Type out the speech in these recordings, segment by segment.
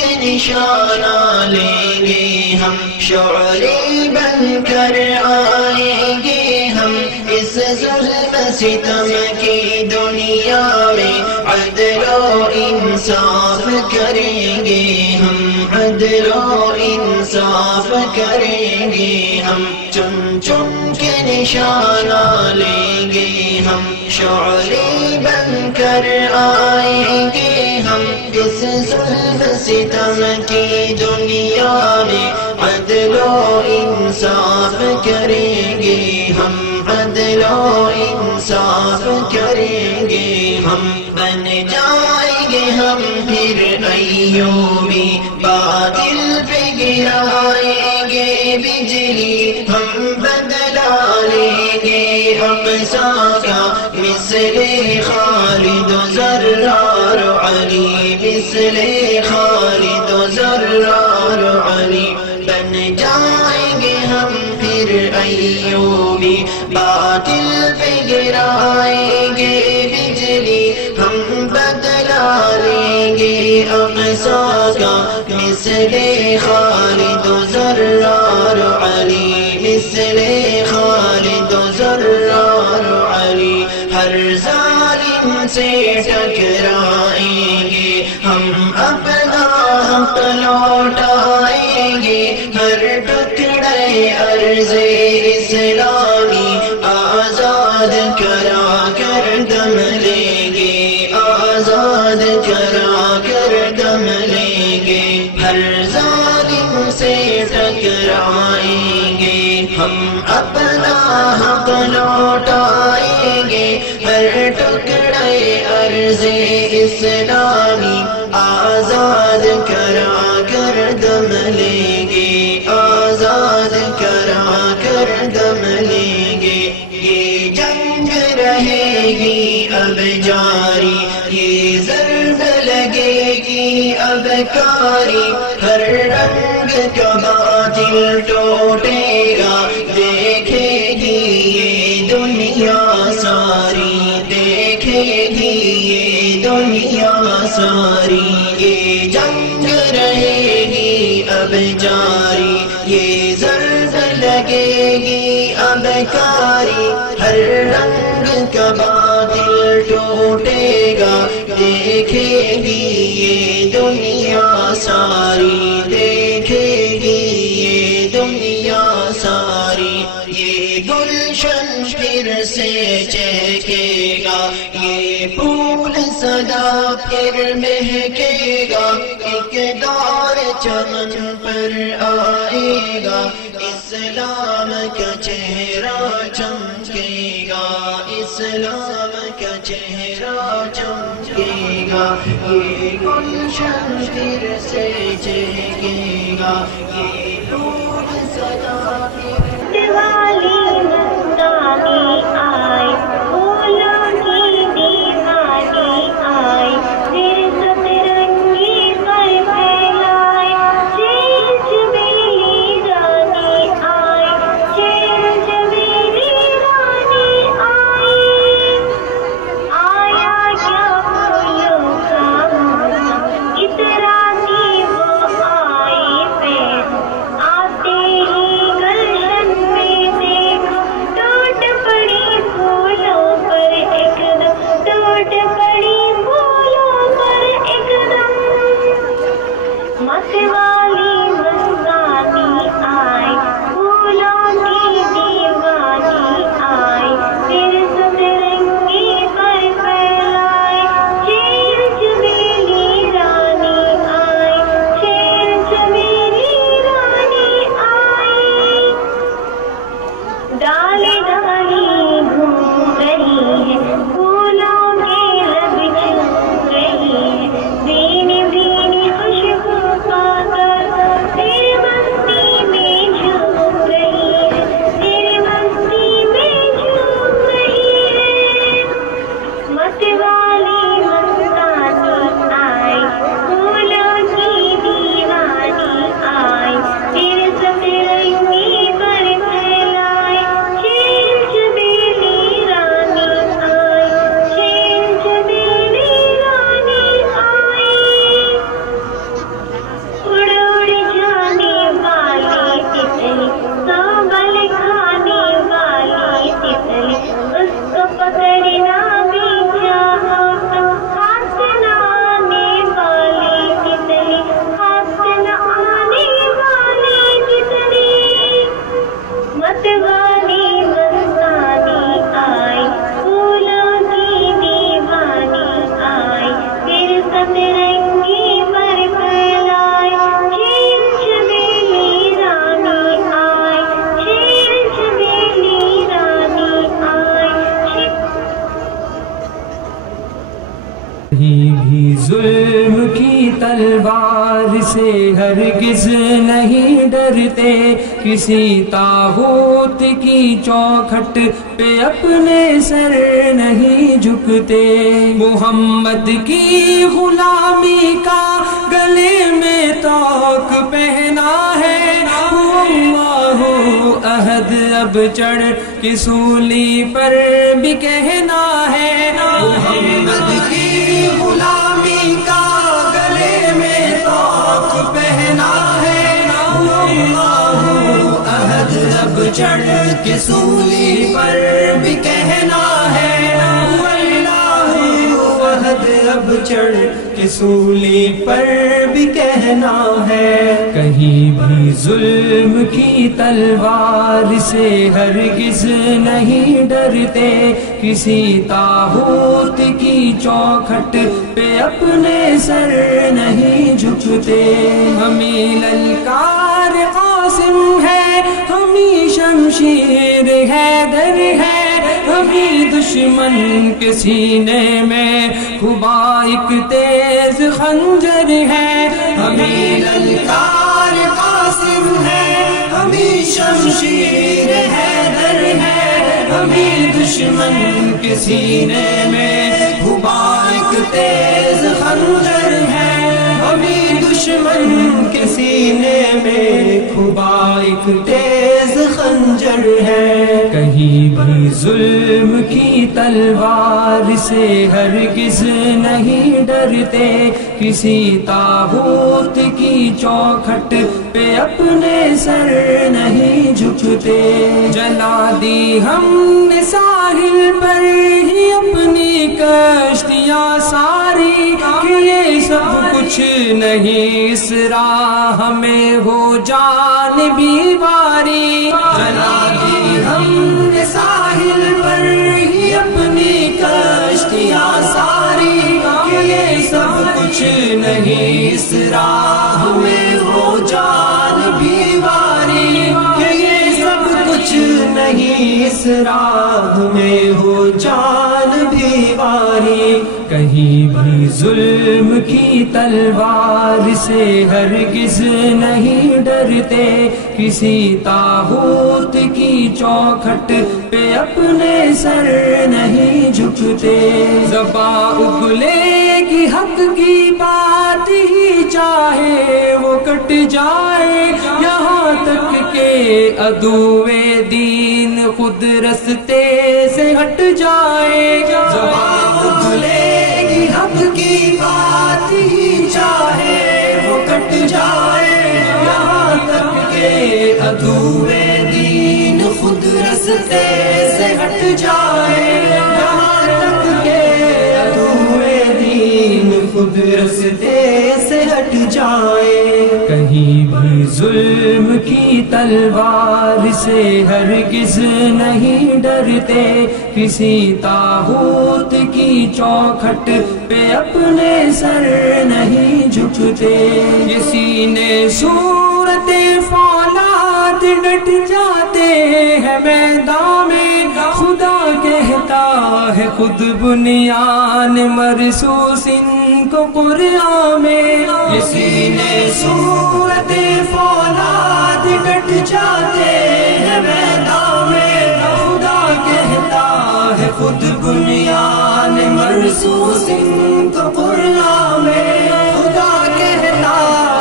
کے نشانہ لیں گے ہم، شعلے بن کر آئیں گے ہم، اس ظلم ستم کی دنیا میں عدل و انصاف کریں گے ہم، عدل و انصاف کریں گے ہم، چن چن کے نشانہ لیں گے ہم، شعلے بن کر آئیں گے ہم، اس ظلم ستم کی دنیا میں عدل و انصاف کریں گے ہم، عدل و انصاف کریں گے ہم، بن جائیں گے ہم پھر ایوبی، باطل پہ گرائیں گے بجلی، ہم بدلا لیں گے اقصیٰ کا مثل خالد و زرار و علی، مثل خالد و زرار و علی، بن جائیں گے ہم پھر ایوبی، باطل پہ گرائیں گے بجلی، ہم بدلا لیں گے اقصیٰ کا مثل خالد و زرار و علی، مثل خالد و زرار و علی، ہر ظالم سے ٹکرائیں گے ہم، اپنا حق لوٹائیں گے، ہر ٹکڑے عرض اسلامی آزاد کرا کر دم لیں گے، آزاد کرا کر دم لیں گے، ہر ظالم سے ٹکرائیں گے ہم، اپنا حق لوٹائیں گے، ہر ٹکڑے عرض اسلامی آزاد کرا کر دم لیں گے، آزاد کرا کر دم لیں گے، یہ جنگ رہے گی اب جاری، یہ ضرب لگے گی اب کاری، ہر رنگ کا باطل ٹوٹے گا، دیکھے گی یہ دنیا ساری، دیکھے گی یہ دنیا ساری، یہ جنگ رہے گی اب جاری، یہ ضرب لگے گی اب کاری، ہر رنگ کا باطل ٹوٹے گا، دیکھے گی یہ دنیا ساری، دیکھے گی یہ دنیا ساری، یہ گلشن پھر سے چہکے گا، یہ پھول سدا پھر مہکے گا، ایک دور چمن پر آئے گا، اسلام کا چہرہ چمکے گا، اسلام کا چہرہ چمکے گا، یہ گلشن پھر سے چہکے گا، یہ پھول سدا پھر دیوالی مستانی آئی، پھولوں کی دیوالی آئی، پھر سترنگی پر پھیلائی، چیر چمیلی رانی آئی، چیر چمیلی رانی آئی، آیا کیا پھولوں کا موسم، اتراتی وہ آئی پھر، آتے ہی گلشن میں دیکھو، ٹوٹ پڑی پھولوں پر ایک دم، ٹوٹ پڑی پھولوں پر ایک دم، مت والی مستانی آئی، پھولوں کی دیوانی آئی، پھر سترنگی پر پھیلائی، چیر چمیلی رانی آئی، چیر چمیلی رانی آئی، ڈالی ڈالی گھوم رہی ہے، پھولوں کے لب چوم رہی ہے، بھینی بھینی خوشبو پا کر تلوار سے ہرگز نہیں ڈرتے، کسی طاغوت کی چوکھٹ پہ اپنے سر نہیں جھکتے، محمد کی غلامی کا گلے میں طوق پہنا ہے، اللہ احد اب چڑھ کے سولی پر بھی کہنا ہے، محمد کی غلامی کا گلے میں طوق پہنا ہے، اللہ احد اب چڑھ کے سولی پر بھی کہنا ہے، اللہ احد اب چڑھ کے سولی پر بھی کہنا ہے، کہیں بھی ظلم کی تلوار سے ہرگز نہیں ڈرتے، کسی طاغوت کی چوکھٹ پہ اپنے سر نہیں جھکتے، ہمیں للکار قاسم ہے، ہمیں شمشیر حیدر ہے، ہمیں دشمن کے سینے میں خبا ایک تیز خنجر ہے، ہمیں للکار قاسم ہے، ہمیں شمشیر حیدر ہے، ہمیں دشمن کے سینے میں خبا ایک تیز خنجر ہے، ہمیں دشمن کے سینے میں خبا ایک تیز خنجر ہے، کہیں بھی ظلم کی تلوار سے ہرگز نہیں ڈرتے، کسی طاغوت کی چوکھٹ پہ اپنے سر نہیں جھکتے، جلا دی ہم نے ساحل پر ہی اپنی کشتیاں ساری، کہ یہ سب کچھ نہیں اس راہ میں ہو جان بھی باری، جلا دی ہم نے ساحل پر ہی اپنی کشتیاں ساری، کہ یہ سب کچھ نہیں اس راہ میں ہو جان بھی باری، کہ یہ سب کچھ نہیں اس راہ میں ہو جان بھی باری، کہیں بھی ظلم کی تلوار سے ہرگز نہیں ڈرتے، کسی طاغوت کی چوکھٹ پہ اپنے سر نہیں جھکتے، زباں اگلے کی حق کی بات ہی چاہے وہ کٹ جائے، یہاں تک کہ عدوِ دین خود رستے سے ہٹ جائے، زباں اگلے کی حق کی بات ہی چاہے وہ کٹ جائے، یہاں تک کہ عدوِ دین خود رستے سے ہٹ جائے، یہاں تک کہ عدوِ دین خود رستے سے ہٹ جائے، کہیں بھی ظلم کی تلوار سے ہرگز نہیں ڈرتے، کسی طاغوت کی چوکھٹ پہ اپنے سر نہیں جھکتے، یہ سینے صورت فولاد ڈٹ جاتے ہیں میدان میں، خدا کہتا ہے خود بنیان مرصوص ان کو قرآن میں، یہ سینے صورت فولاد ڈٹ جاتے ہیں میدان میں، خدا کہتا ہے خود بنیان مرصوص ان کو قرآن میں، خدا کہتا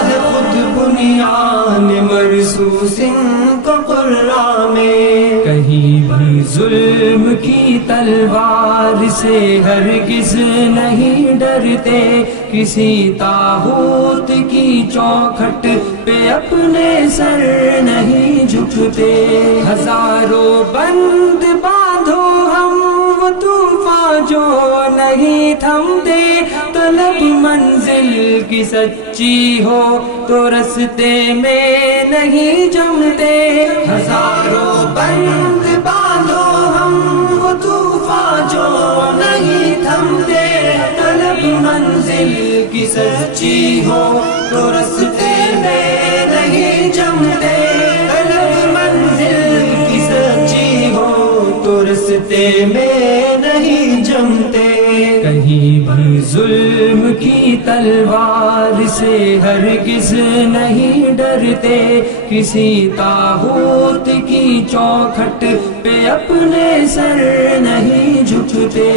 ہے خود بنیان مرصوص ان کو قرآن میں، کہیں بھی ظلم کی تلوار سے ہرگز نہیں ڈرتے، کسی طاغوت کی چوکھٹ پہ اپنے سر نہیں جھکتے، ہزاروں بند باندھو ہم وہ طوفان جو نہیں تھمتے، طلب منزل کی سچی ہو تو رستے میں نہیں جمتے، ہزاروں بند باندھو ہم وہ طوفان جو نہیں تھمتے، طلب منزل کی سچی ہو تو رستے میں نہیں جمتے، طلب منزل کی سچی ہو تو رستے میں نہیں جمتے، کہیں بھی ظلم کی تلوار سے ہرگز نہیں ڈرتے، کسی طاغوت کی چوکھٹ پہ اپنے سر نہیں جھکتے۔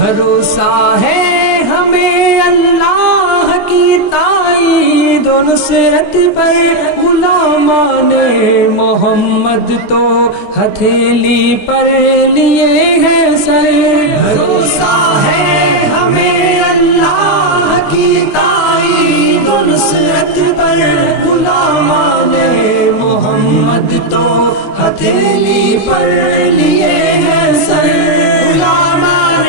بھروسہ ہے ہمیں اللہ کی تائید و نصرت پر، غلامان محمد تو ہتھیلی پر لیے ہیں سر۔ بھروسہ ہے ہمیں اللہ کی تائید و نصرت پر، غلامان محمد تو ہتھیلی پر لیے ہیں سر۔ غلامان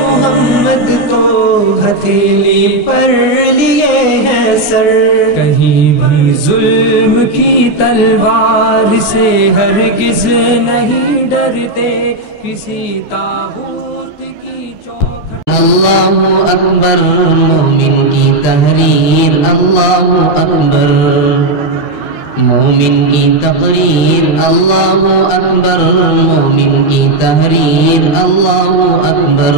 محمد تو ہتھیلی پر لیے ہیں سر۔ کہیں بھی ظلم کی تلوار سے ہرگز نہیں ڈرتے، کسی طاغوت کی چوکھٹ۔ اللہ اکبر مومن کی تحریر، اللہ اکبر مومن کی تقریر، اللہ اکبر مومن کی تحریر، اللہ اکبر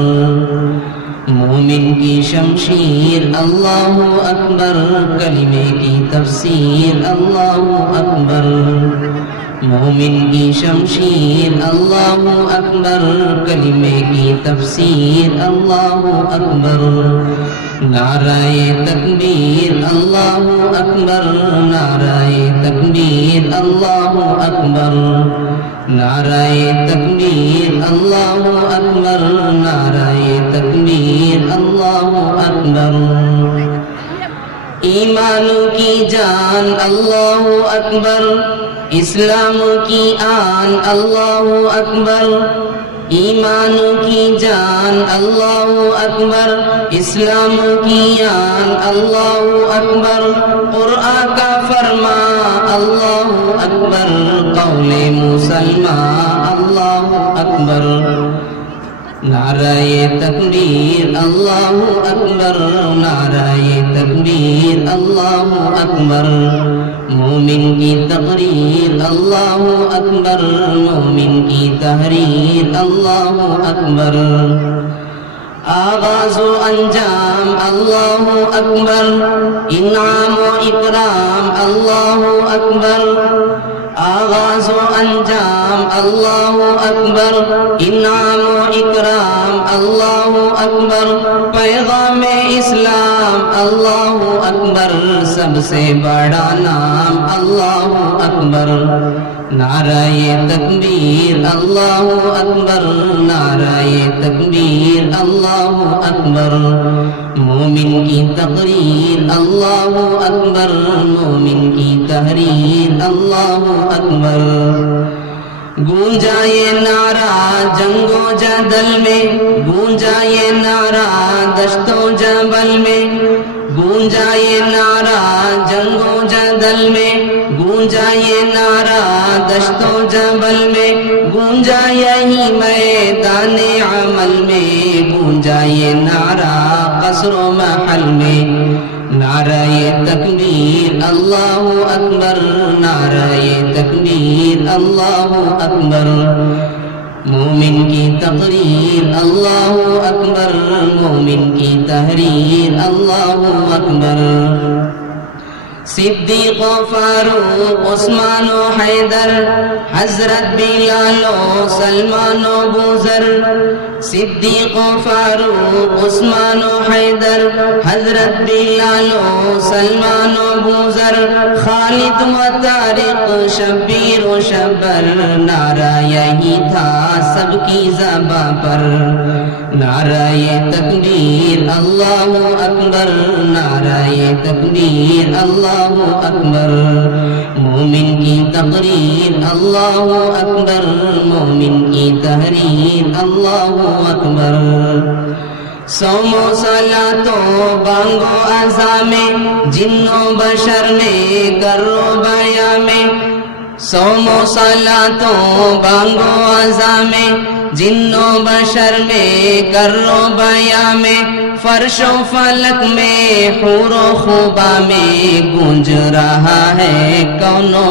مومن کی شمشیر، اللہ اکبر کلمے کی تفسیر، اللہ اکبر مومن کی شمشیر، اللہ اکبر کلمے کی تفسیر، اللہ اکبر نعرہ تکبیر، اللہ اکبر نعرہ تکبیر، اللہ اکبر نعرہ تکبیر، اللہ اکبر نعرہ تکبیر، اللہ اکبر ایمان کی جان، اللہ اکبر اسلام کی آن، اللہ اکبر ایمان کی جان، اللہ اکبر اسلام کی آن، اللہ اکبر قرآن کا فرما، اللہ اکبر قول مسلمان، اللہ اکبر نعرہ تکبیر، اللہ اکبر نعرہ تکبیر، اللہ اکبر مومن کی تقریر، اللہ اکبر مومن کی تحریر، اللہ اکبر آغاز و انجام، اللہ اکبر انعام و اکرام، اللہ اکبر آغاز و انجام، اللہ اکبر انعام و اکرام، اللہ اکبر پیغام اسلام، اللہ اکبر سب سے بڑا نام، اللہ اکبر نعرہ تکبیر، اللہ اکبر نعرہ تکبیر، اللہ اکبر مومن کی تقریر، اللہ اکبر مومن کی تحریر، اللہ اکبر گونجا یہ نعرہ جنگ و جدل میں، گونجا یہ نعرہ دشت و جبل میں، گونجا یہ نعرہ جنگ و جدل میں، گونجا یہ نعرہ دشت و جبل میں، گونجا یہی میدان عمل میں، گونجا یہ نعرہ قصر و محل میں، نعرہ تکبیر، اللہ اکبر نعرہ تکبیر، اللہ اکبر مومن کی تقریر، اللہ اکبر مومن کی تحریر، اللہ اکبر صدیق و فاروق عثمان و حیدر، حضرت بلال و سلمان و بوذر، صدیق و فاروق عثمان و حیدر، حضرت بلال و سلمان و بوذر، خالد و طارق شبیر و شبر، نعرہ یہی تھا سب کی زباں پر، نعرہ تکبیر، اللہ اکبر نعرہ تکبیر، اللہ اکبر مومن کی تقریر، اللہ اکبر مومن کی تحریر، اللہ اکبر صوم و صلاۃ و بانگ و اذان میں، جن و بشر میں کر و بیاں میں، صوم و صلاۃ و بانگ و اذان میں، جن و بشر میں کر و بیاں میں، فرش و فلک میں حور و خوبا میں، گونج رہا ہے کون و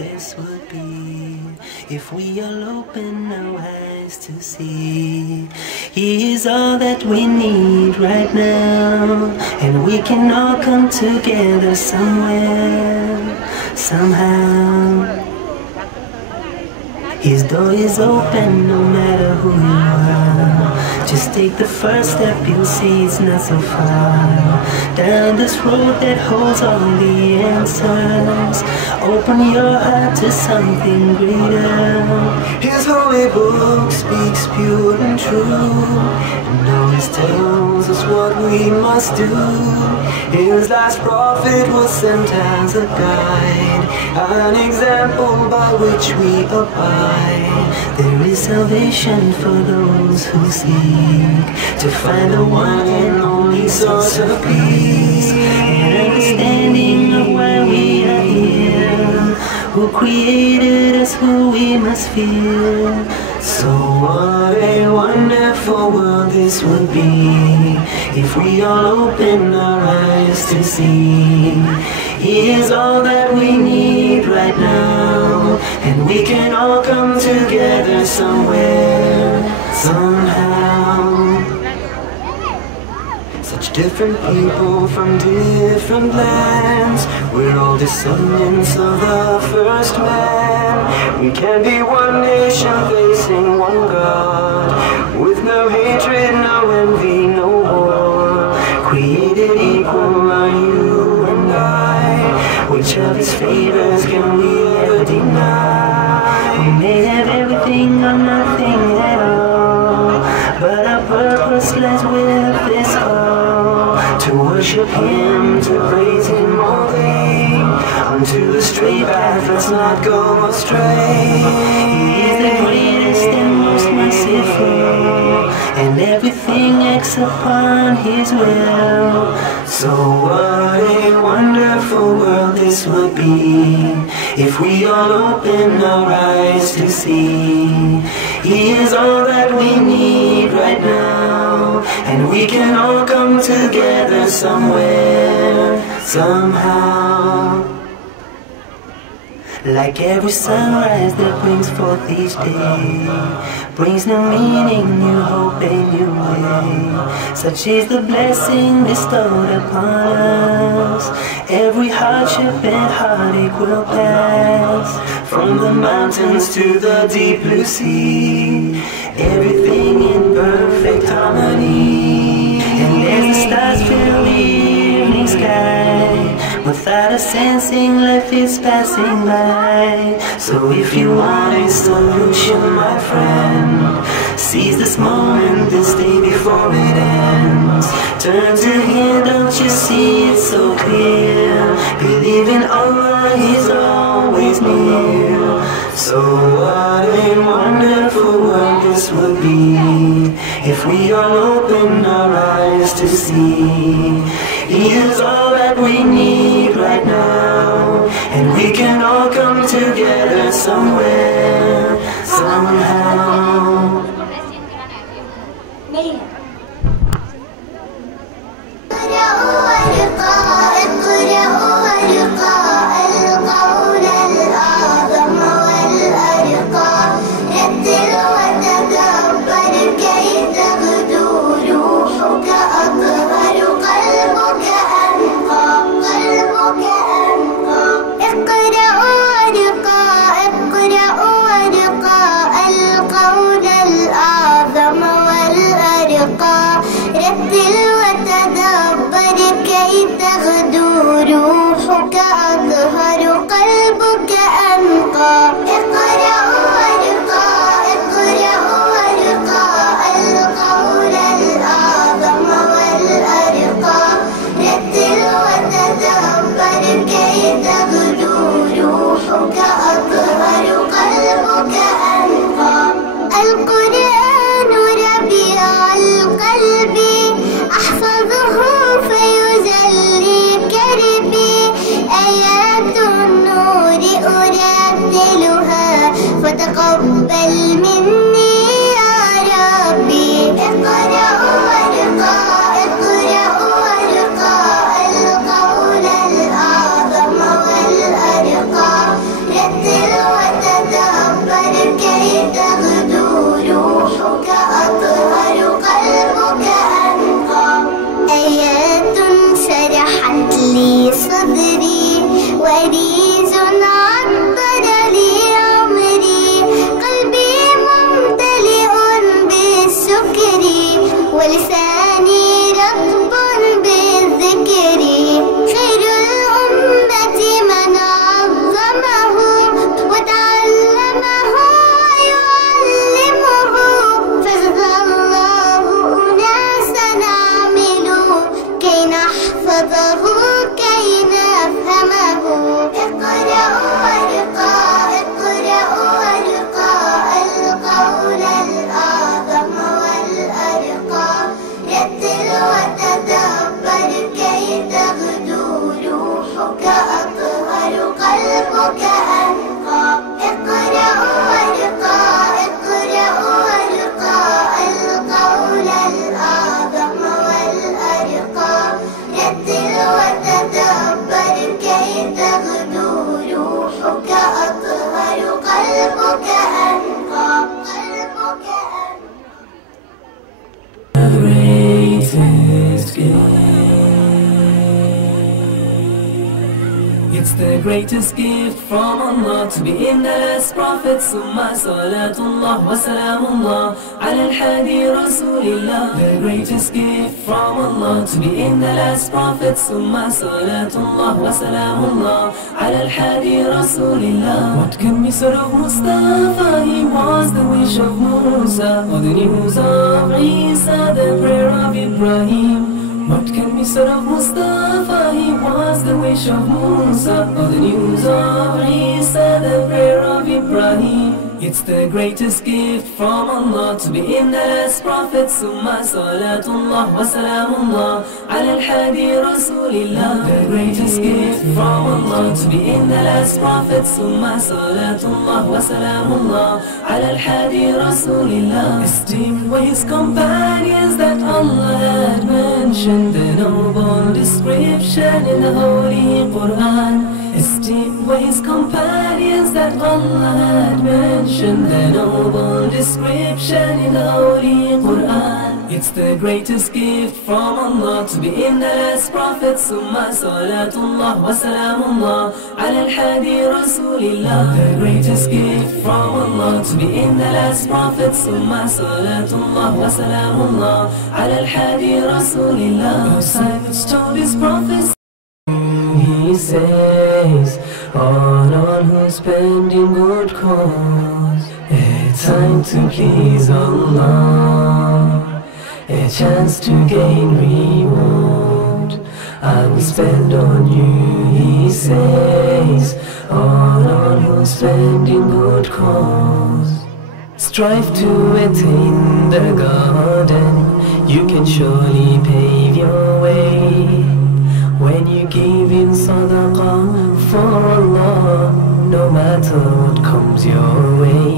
This would be if we all open our eyes to see He is all that we need right now, and we can all come together somewhere, somehow. His door is open no matter who you are. Just take the first step, you'll see it's not so far. Down this road that holds all the answers, open your heart to something greater. His holy book speaks pure and true, and always tells us what we must do. His last prophet was sent as a guide, an example by which we abide. There is salvation for those who seek to find the one and only source of peace, and understanding of why we are here, who created us, who we must fear. So what a wonderful world this would be if we all open our eyes to see He is all that we need right now, and we can all come together somewhere, somehow. Such different people from different lands, we're all descendants of the first man. We can be one nation facing one God, with no hatred, no envy, no war. Created equal are you and I, which of His favors can we ever deny? We may have everything or nothing at all, but our purpose lies with this call, to worship Him, to praise Him all day, unto the straight path, let's not go astray. He is the greatest and most merciful, and everything acts upon His will. So what a wonderful world this would be if we all open our eyes to see He is all that we need right now, and we can all come together somewhere, somehow. Like every sunrise that brings forth each day, brings new meaning, new hope, a new way. Such is the blessing bestowed upon us. Every hardship and heartache will pass, from the mountains to the deep blue sea, everything in perfect harmony. And as the stars fill the evening sky, without a sensing, life is passing by. So if you want a solution, my friend, seize this moment, this day before it ends. Turn to Him, don't you see it's so clear? Believe in Allah, He's always near. So what a wonderful world this would be if we all open our eyes to see He is all that we need right now, and we can all come together somewhere, somehow. تقبل مني يا ربي. اقرأ وارقى، اقرأ وارقى القول الأعظم والأرقى. رتل وتدبر كي تغدو روحك أطهر قلبك أنقى. آيات شرحت لي صدري وريز عطر لي عمري. قلبي ممتلئ بالشكر ولساني رطب بالذكر. خير الأمة من عظمه وتعلمه ويعلمه. فجزى الله أناسا عملوا كي نحفظه كي نفهمه. اقرأ وارقى، اقرأ وارقى القول الأعظم والأرقى. رتل وتدبر كي تغدو روحك أطهر قلبك أنقى. اقرأ وارقى، اقرأ وارقى القول الأعظم والأرقى. رتل وتدبر كي تغدو روحك أطهر قلبك أنقى. قلبك أنقى. The greatest gift. It's the greatest gift from Allah to be in the last prophet. Summa salatullah wa salamullah ala al-hadi rasulillah. The greatest gift from Allah to be in the last prophet. Summa salatullah wa salamullah ala al-hadi rasulillah. What can be said of Mustafa? He was the wish of Musa, or the news of Isa, the prayer of Ibrahim. What can be said of Mustafa? He was the wish of Musa, or the news of Isa, the prayer of Ibrahim. It's the greatest gift from Allah to be in the last prophet. Summa salatullah wa salamullah ala al-hadi rasulillah. The greatest gift from Allah to be in the last prophet. Summa salatullah wa salamullah ala al-hadi rasulillah. Esteemed were his companions that Allah had mentioned, the noble description in the Holy Quran. Esteemed were his companions that Allah had mentioned, the noble description in the Holy Quran. It's the greatest gift from Allah to be in the last prophet. Summa salatullah wa salamullah ala al-hadi rasulillah. The greatest gift from Allah to be in the last prophet. Summa salatullah wa salamullah ala al-hadi rasulillah. Osiris told his prophets, he says, all who spend in good cause, a time to please Allah, a chance to gain reward, I will spend on you, he says, all who spend in good cause. Strive to attain the garden, you can surely pave your way. When you give in sadaqah for Allah, no matter what comes your way.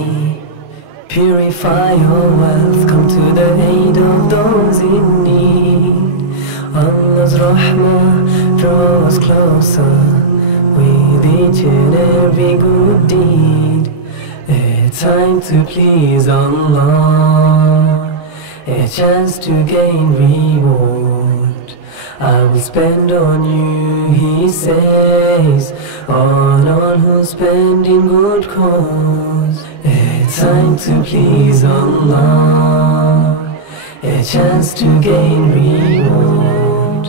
Purify your wealth, come to the aid of those in need. Allah's rahmah draws closer with each and every good deed. A time to please Allah, a chance to gain reward, I will spend on you, he says, on all who spend in good cause. A time to please Allah, a chance to gain reward,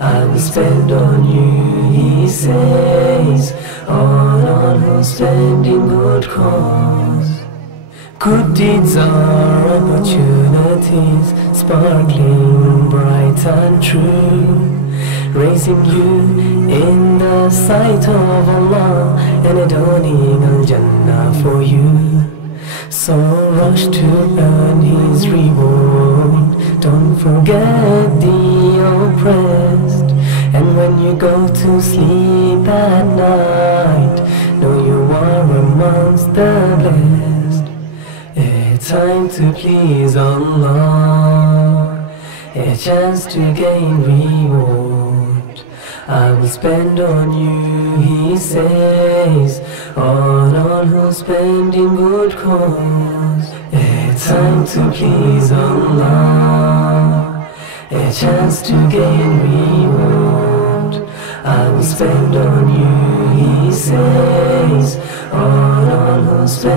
I will spend on you, he says, on all who spend in good cause. Good deeds are opportunities, sparkling bright and true, raising you in the sight of Allah and adorning Al-Jannah for you. So rush to earn His reward, don't forget the oppressed. And when you go to sleep at night, know you are amongst the blessed. time to please Allah, a chance to gain reward. I will spend on you, he says, on all who spend in good cause. A time to please Allah, a chance to gain reward. I will spend on you, he says, on all who spend